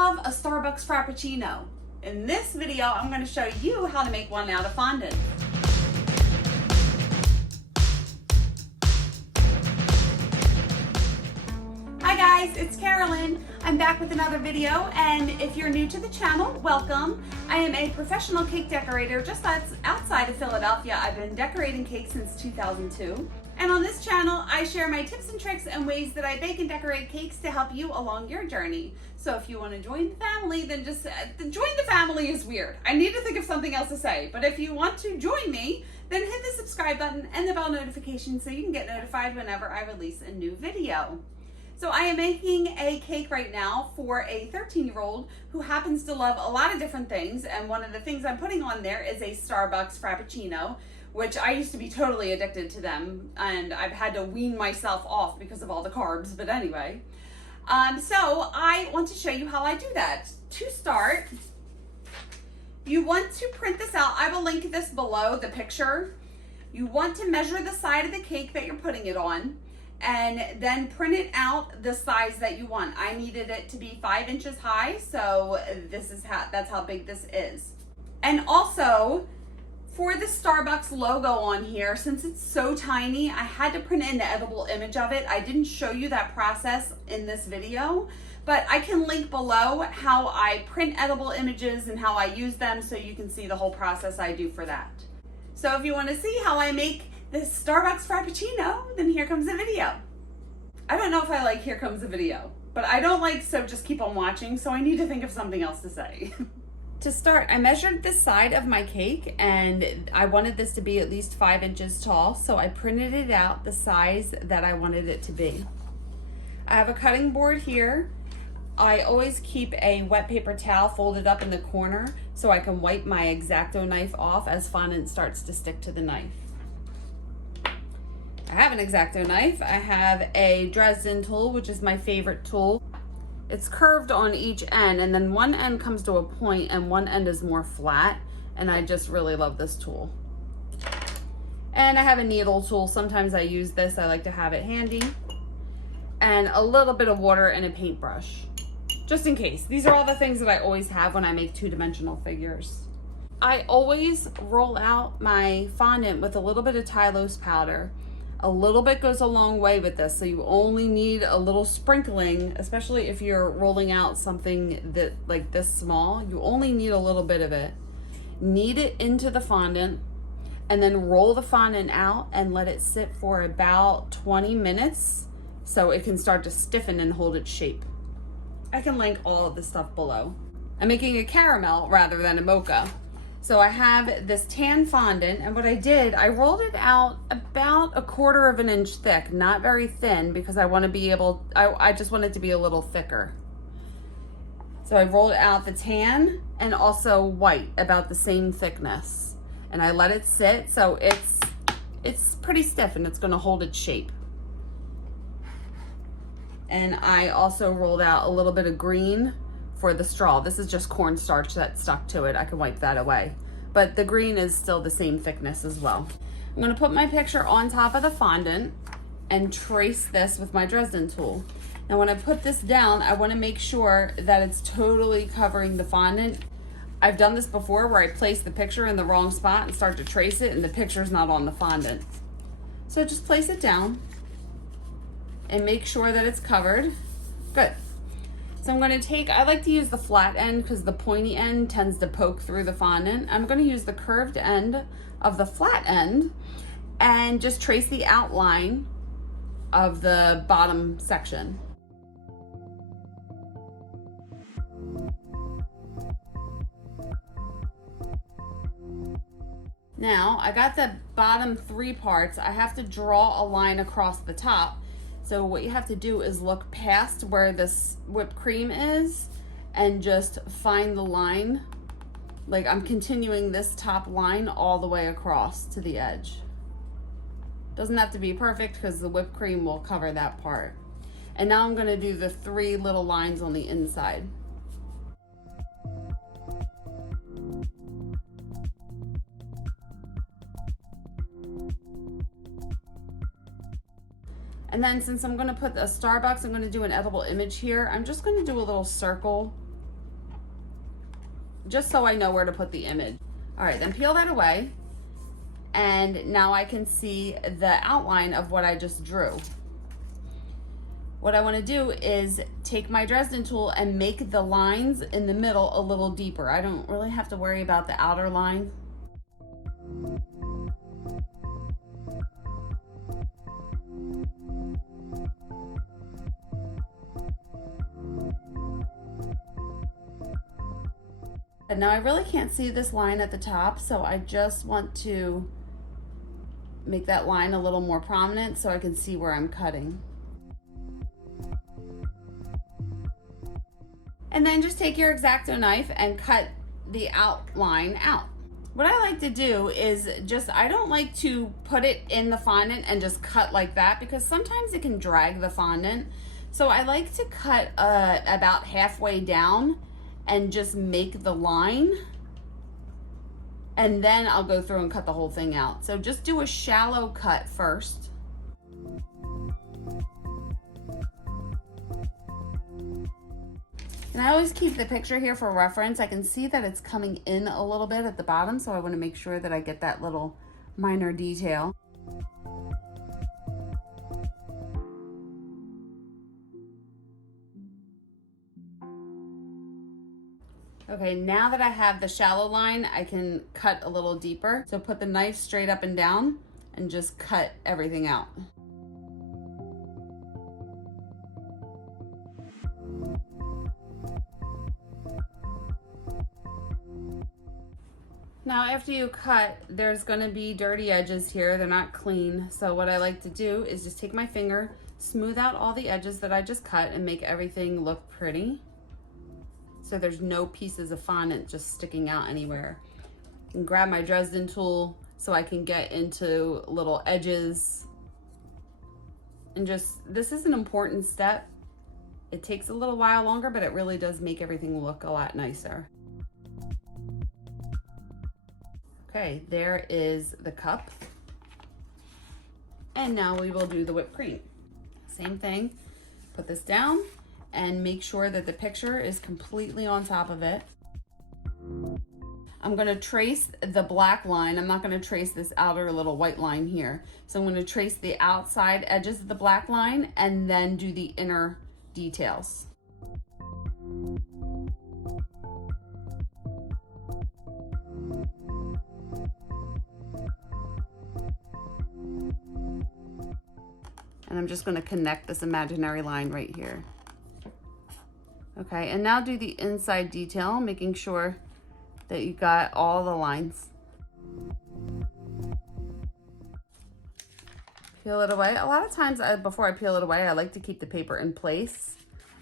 love a Starbucks Frappuccino? In this video, I'm going to show you how to make one out of fondant. Hi guys, it's Karolyn. I'm back with another video, and if you're new to the channel, welcome. I am a professional cake decorator just outside of Philadelphia. I've been decorating cakes since 2002. And on this channel, I share my tips and tricks and ways that I bake and decorate cakes to help you along your journey. So if you want to join the family, then just join the family is weird. I need to think of something else to say. But if you want to join me, then hit the subscribe button and the bell notification so you can get notified whenever I release a new video. So I am making a cake right now for a 13-year-old who happens to love a lot of different things. And one of the things I'm putting on there is a Starbucks Frappuccino, which I used to be totally addicted to them, and I've had to wean myself off because of all the carbs, but anyway. So I want to show you how I do that. To start, you want to print this out. I will link this below, the picture. You want to measure the side of the cake that you're putting it on, and then print it out the size that you want. I needed it to be 5 inches high, so that's how big this is. And also, for the Starbucks logo on here, since it's so tiny, I had to print an edible image of it. I didn't show you that process in this video, but I can link below how I print edible images and how I use them so you can see the whole process I do for that. So if you want to see how I make this Starbucks Frappuccino, then here comes the video. I don't know if I like here comes the video, but I don't like so just keep on watching, so I need to think of something else to say. To start, I measured the side of my cake and I wanted this to be at least 5 inches tall, so I printed it out the size that I wanted it to be. I have a cutting board here. I always keep a wet paper towel folded up in the corner so I can wipe my X-Acto knife off as fondant starts to stick to the knife. I have an X-Acto knife. I have a Dresden tool, which is my favorite tool. It's curved on each end, and then one end comes to a point and one end is more flat, and I just really love this tool. And I have a needle tool. Sometimes I use this. I like to have it handy. And a little bit of water and a paintbrush, just in case. These are all the things that I always have when I make two-dimensional figures. I always roll out my fondant with a little bit of Tylose powder. A little bit goes a long way with this, so you only need a little sprinkling, especially if you're rolling out something that like this small. You only need a little bit of it. Knead it into the fondant, and then roll the fondant out and let it sit for about 20 minutes so it can start to stiffen and hold its shape. I can link all of this stuff below. I'm making a caramel rather than a mocha. So I have this tan fondant, and what I did, I rolled it out about 1/4 of an inch thick, not very thin, because I want to be able, I just want it to be a little thicker. So I rolled out the tan and also white, about the same thickness. And I let it sit, so it's pretty stiff and it's going to hold its shape. And I also rolled out a little bit of green for the straw. This is just cornstarch that stuck to it. I can wipe that away. But the green is still the same thickness as well. I'm gonna put my picture on top of the fondant and trace this with my Dresden tool. Now when I put this down, I wanna make sure that it's totally covering the fondant. I've done this before where I place the picture in the wrong spot and start to trace it and the picture's not on the fondant. So just place it down and make sure that it's covered. Good. So I'm going to take, I like to use the flat end because the pointy end tends to poke through the fondant. I'm going to use the curved end of the flat end and just trace the outline of the bottom section. Now I got the bottom 3 parts. I have to draw a line across the top. So what you have to do is look past where this whipped cream is and just find the line. Like I'm continuing this top line all the way across to the edge. Doesn't have to be perfect because the whipped cream will cover that part. And now I'm gonna do the 3 little lines on the inside. And then since I'm gonna put a Starbucks, I'm gonna do an edible image here. I'm just gonna do a little circle just so I know where to put the image. All right, then peel that away. And now I can see the outline of what I just drew. What I want to do is take my Dresden tool and make the lines in the middle a little deeper. I don't really have to worry about the outer line. And now I really can't see this line at the top, so I just want to make that line a little more prominent so I can see where I'm cutting. And then just take your X-Acto knife and cut the outline out. What I like to do is I don't like to put it in the fondant and just cut like that, because sometimes it can drag the fondant. So I like to cut about halfway down and just make the line, and then I'll go through and cut the whole thing out. So just do a shallow cut first. And I always keep the picture here for reference. I can see that it's coming in a little bit at the bottom, so I want to make sure that I get that little minor detail. Okay, now that I have the shallow line, I can cut a little deeper. So put the knife straight up and down and just cut everything out. Now after you cut, there's gonna be dirty edges here. They're not clean. So what I like to do is just take my finger, smooth out all the edges that I just cut, and make everything look pretty. So there's no pieces of fondant just sticking out anywhere. And grab my Dresden tool so I can get into little edges. And this is an important step. It takes a little while longer, but it really does make everything look a lot nicer. Okay, there is the cup. And now we will do the whipped cream. Same thing, put this down and make sure that the picture is completely on top of it. I'm gonna trace the black line. I'm not gonna trace this outer little white line here. So I'm gonna trace the outside edges of the black line and then do the inner details. And I'm just gonna connect this imaginary line right here. Okay, and now do the inside detail, making sure that you got all the lines. Peel it away. A lot of times before I peel it away, I like to keep the paper in place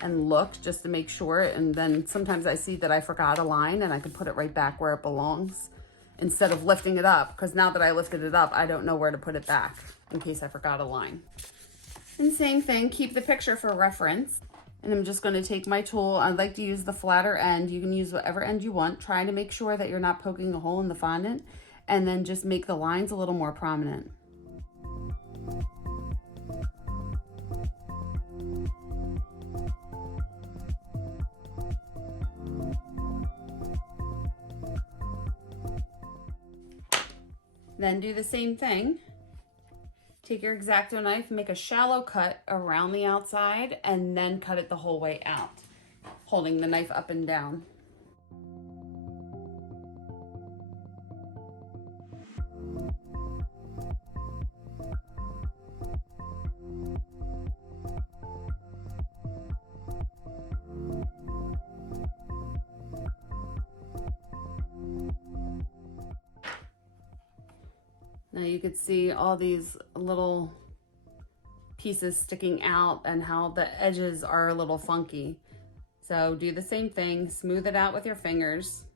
and look just to make sure. And then sometimes I see that I forgot a line and I can put it right back where it belongs instead of lifting it up, because now that I lifted it up, I don't know where to put it back in case I forgot a line. And same thing, keep the picture for reference. And I'm just going to take my tool. I'd like to use the flatter end. You can use whatever end you want. Try to make sure that you're not poking a hole in the fondant, and then just make the lines a little more prominent. Then do the same thing. Take your X-Acto knife, make a shallow cut around the outside, and then cut it the whole way out, holding the knife up and down. Now you could see all these little pieces sticking out and how the edges are a little funky. So do the same thing, smooth it out with your fingers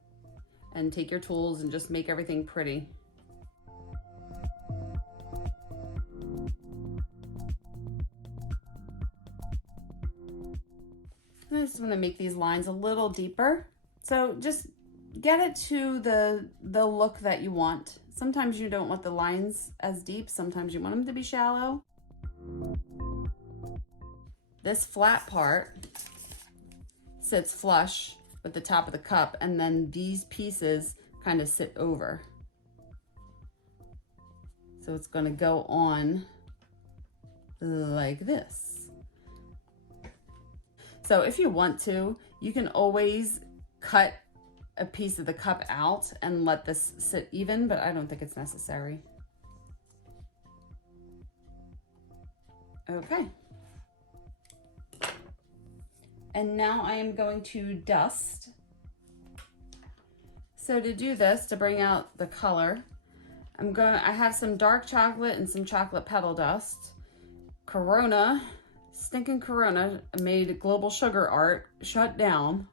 and take your tools and just make everything pretty. I just want to make these lines a little deeper. So just get it to the look that you want. Sometimes you don't want the lines as deep. Sometimes you want them to be shallow. This flat part sits flush with the top of the cup, and then these pieces kind of sit over. So it's going to go on like this. So if you want to, you can always cut a piece of the cup out and let this sit even, but I don't think it's necessary. Okay. And now I am going to dust. So to do this, to bring out the color, I have some dark chocolate and some chocolate petal dust. Corona, stinking Corona, made global sugar art, shut down.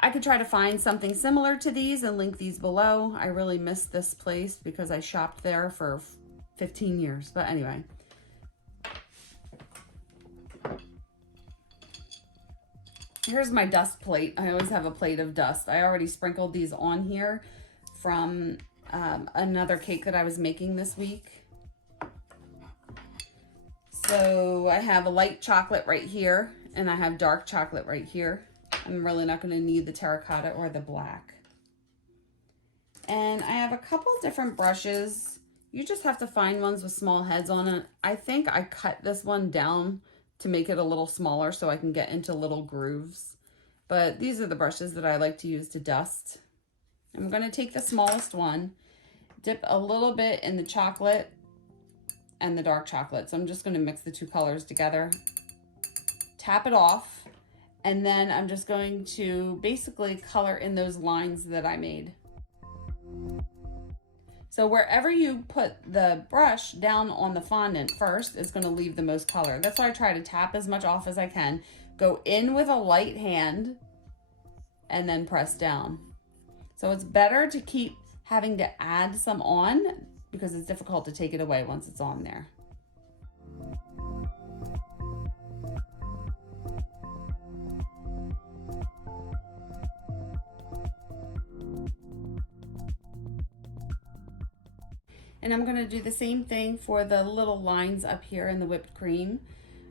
I could try to find something similar to these and link these below. I really miss this place because I shopped there for 15 years, but anyway. Here's my dust plate. I always have a plate of dust. I already sprinkled these on here from another cake that I was making this week. So I have a light chocolate right here, and I have dark chocolate right here. I'm really not going to need the terracotta or the black. And I have a couple different brushes. You just have to find ones with small heads on it. I think I cut this one down to make it a little smaller so I can get into little grooves. But these are the brushes that I like to use to dust. I'm going to take the smallest one, dip a little bit in the chocolate and the dark chocolate. So I'm just going to mix the two colors together, tap it off, and then I'm just going to basically color in those lines that I made. So wherever you put the brush down on the fondant first is going to leave the most color. That's why I try to tap as much off as I can. Go in with a light hand and then press down. So it's better to keep having to add some on because it's difficult to take it away once it's on there. And I'm going to do the same thing for the little lines up here in the whipped cream.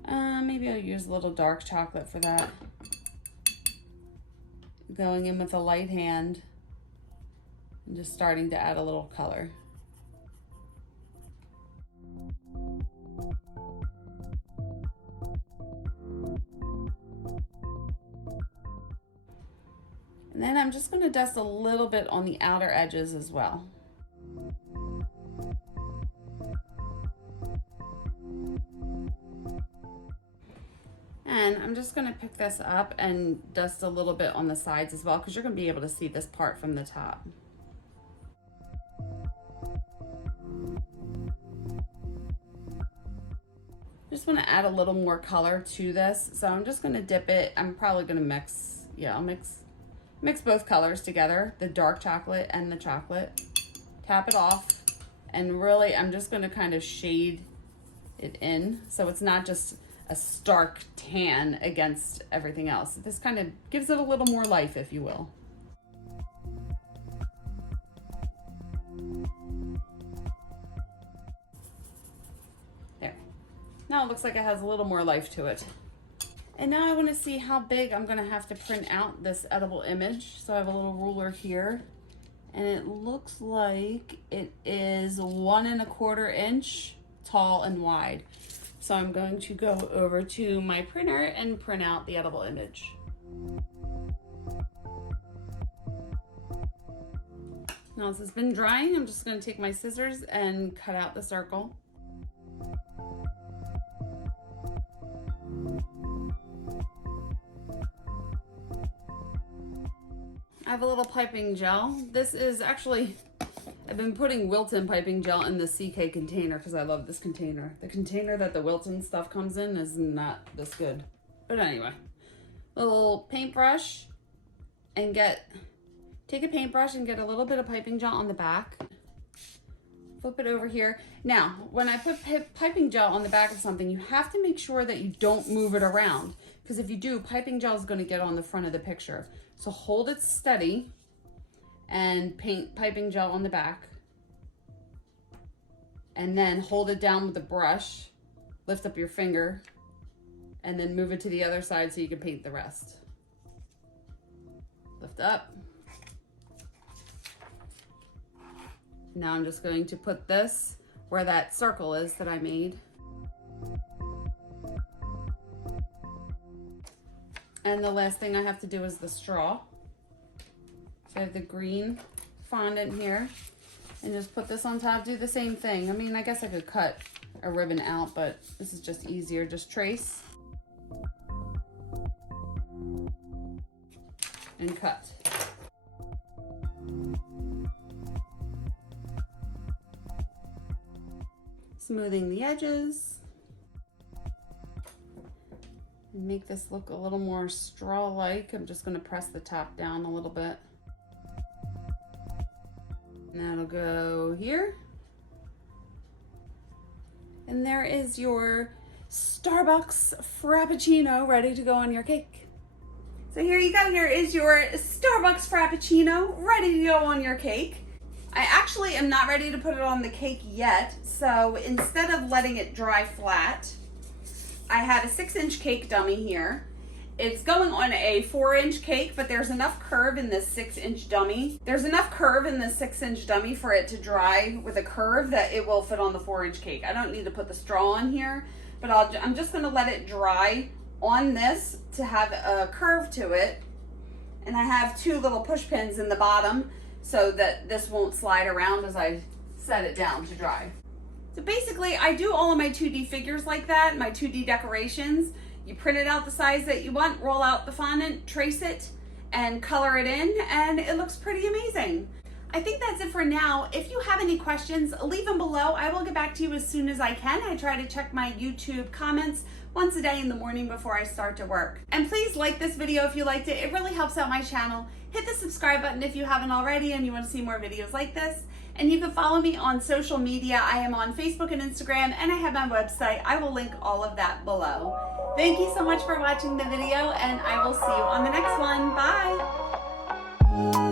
Maybe I'll use a little dark chocolate for that. Going in with a light hand and just starting to add a little color. And then I'm just going to dust a little bit on the outer edges as well. And I'm just going to pick this up and dust a little bit on the sides as well because you're going to be able to see this part from the top. Just want to add a little more color to this, so I'm just going to dip it. I'm probably going to mix, I'll mix both colors together, the dark chocolate and the chocolate. Tap it off, and really I'm just going to kind of shade it in so it's not just a stark tan against everything else. This kind of gives it a little more life, if you will. There. Now it looks like it has a little more life to it. And now I want to see how big I'm going to have to print out this edible image. So I have a little ruler here, and it looks like it is 1 1/4 inch tall and wide. So I'm going to go over to my printer and print out the edible image. Now this has been drying, I'm just going to take my scissors and cut out the circle. I have a little piping gel. This is actually, I've been putting Wilton piping gel in the CK container because I love this container. The container that the Wilton stuff comes in is not this good. But anyway, a little paintbrush and take a paintbrush and get a little bit of piping gel on the back. Flip it over here. Now, when I put piping gel on the back of something, you have to make sure that you don't move it around, because if you do, piping gel is going to get on the front of the picture. So hold it steady and paint piping gel on the back, and then hold it down with the brush, lift up your finger, and then move it to the other side so you can paint the rest. Lift up. Now I'm just going to put this where that circle is that I made. And the last thing I have to do is the straw. So I have the green fondant here, and just put this on top, do the same thing. I mean, I guess I could cut a ribbon out, but this is just easier. Just trace and cut. Smoothing the edges. And make this look a little more straw-like. I'm just gonna press the top down a little bit. And that'll go here. And there is your Starbucks Frappuccino ready to go on your cake. So here you go, here is your Starbucks Frappuccino ready to go on your cake. I actually am not ready to put it on the cake yet, so instead of letting it dry flat, I have a 6-inch cake dummy here. It's going on a 4-inch cake, but there's enough curve in this 6-inch dummy. There's enough curve in this 6-inch dummy for it to dry with a curve that it will fit on the 4-inch cake. I don't need to put the straw on here, but I'm just gonna let it dry on this to have a curve to it. And I have 2 little push pins in the bottom so that this won't slide around as I set it down to dry. So basically, I do all of my 2D figures like that, my 2D decorations. You print it out the size that you want, roll out the fondant, trace it, and color it in, and it looks pretty amazing. I think that's it for now. If you have any questions, leave them below. I will get back to you as soon as I can. I try to check my YouTube comments once a day in the morning before I start to work. And please like this video if you liked it. It really helps out my channel. Hit the subscribe button if you haven't already and you want to see more videos like this. And you can follow me on social media. I am on Facebook and Instagram, and I have my website. I will link all of that below. Thank you so much for watching the video, and I will see you on the next one. Bye.